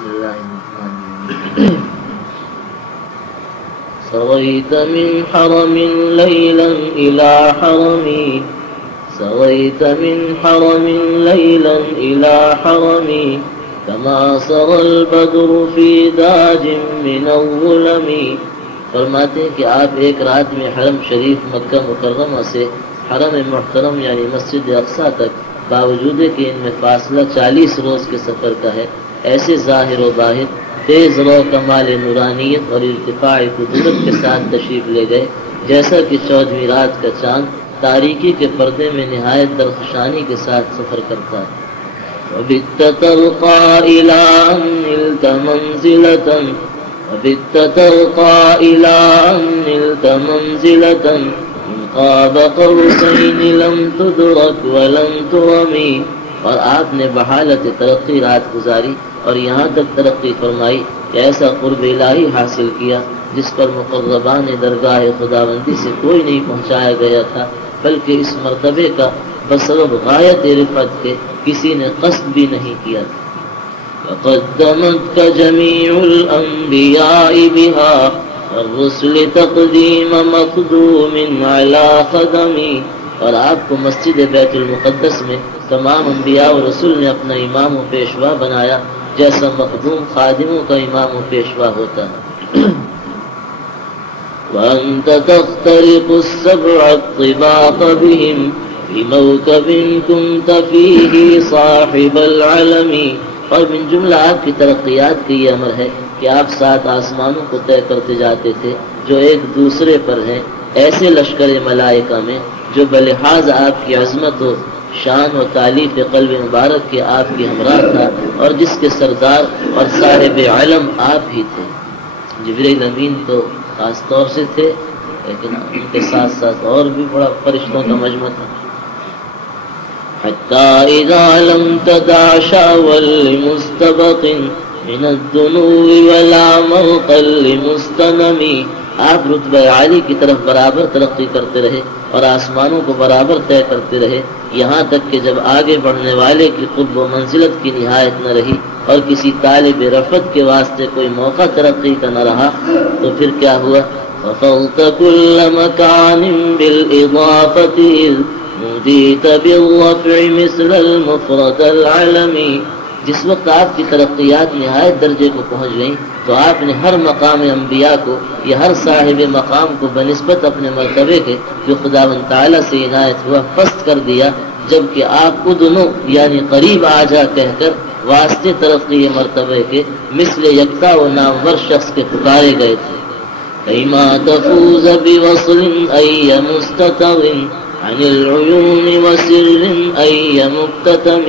بسم الله الرحمن الرحيم. سويت من حرم ليلا إلى حرمي، سويت من حرم ليلا إلى حرمي، كما سرى البدر في داج من الظلم. فرماتے ہیں کہ آپ ایک رات میں حرم شریف مکہ مکرمہ سے حرم محترم یعنی مسجد اقصی تک، باوجود کہ ان میں فاصلہ 40 روز کے سفر کا ہے، ایسے ظاہر و باہر تیز رو کمال نورانیت اور ارتفاع قدرت کے ساتھ تشریف لے گئے، جیسا کہ 14ویں رات کا چاند تاریکی کے پردے میں نہایت درخشانی کے ساتھ سفر کرتا ہے. وَبِتَّ تَرْقَى إِلَىٰ أَن نِلْتَ مَنزِلَةً، وَبِتَّ تَرْقَى إِلَىٰ أَن نِلْتَ مَنزِلَةً مِنْ قَابَ قَوْسَيْنِ لَمْ تُدْرَكْ وَلَمْ تُرَمِ. اور آپ نے بحالت ترقی رات گزاری اور یہاں تک ترقی فرمائی کہ ایسا قرب الہی حاصل کیا جس پر مقربان درگاہ خداوندی سے کوئی نہیں پہنچایا گیا تھا، بلکہ اس مرتبے کا بسبب غایت رفعت کے کسی نے قصد بھی نہیں کیا تھا. وقدمتك جميع الأنبياء بها والرسل تقديم مقدوم على قدمي. اور آپ کو مسجد بیت المقدس میں تمام انبیاء و رسول نے اپنا امام و پیشوا بنایا، جیسا مخدوم خادموں کا امام و پیشوا ہوتا ہے. وَأَنْتَ تَخْتَرِقُ السَّبْعَ الطِّبَاقَ بِهِمْ بِمَوْكَبٍ كُنْتَ فِيهِ صَاحِبَ الْعَلَمِ. اور من جملہ آپ کی ترقیات کی یہ امر ہے کہ آپ 7 آسمانوں کو طے کرتے جاتے تھے جو ایک دوسرے پر ہیں، ایسے لشکر ملائکہ میں جو بلحاظ آپ کی عظمت و شان و تعلیف قلب مبارک کے آپ کی ہمراہ تھا، اور جس کے سردار اور صاحب علم آپ ہی تھے. جبرائیل امین تو خاص طور سے تھے، لیکن ان کے ساتھ ساتھ اور بھی بڑا فرشتوں کا مجمع تھا. حتی اذا لم تدع شاوا لمستبق من الدنو ولا مرقا لمستنم. آپ رتبہ عالی کی طرف برابر ترقی کرتے رہے اور آسمانوں کو برابر طے کرتے رہے، یہاں تک کہ جب آگے بڑھنے والے کی قرب و منزلت کی نہایت نہ رہی اور کسی طالب رفعت کے واسطے کوئی موقع ترقی کا نہ رہا، تو پھر کیا ہوا؟ وَفَوْتَ كُلَّ مَكَانٍ بِالْإِضَافَةِ إِذْ نُودِيتَ بِالرَّفْعِ مِثْلَ الْمُفْرَدَ الْعَلَمِ. جس وقت آپ کی ترقیات نہایت درجے کو پہنچ گئیں تو آپ نے ہر مقام انبیاء کو یا ہر صاحب مقام کو بنسبت اپنے مرتبے کے جو خداوند تعالیٰ سے عنایت ہوا پست کر دیا، جبکہ آپ ادنو یعنی قریب آ جا کہہ کر واسطے ترقی مرتبے کے مثل یکتا و نامور شخص کے پکارے گئے تھے. کیما تفوز بوصل ای مستتر عن العیون وسر ای مقتتم.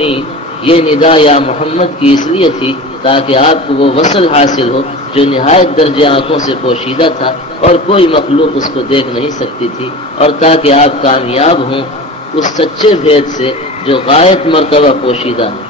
یہ ندا یا محمد کی اس لیے تھی تاکہ آپ کو وہ وصل حاصل ہو جو نہایت درجے آنکھوں سے پوشیدہ تھا اور کوئی مخلوق اس کو دیکھ نہیں سکتی تھی، اور تاکہ آپ کامیاب ہوں اس سچے بھید سے جو غایت مرتبہ پوشیدہ ہے.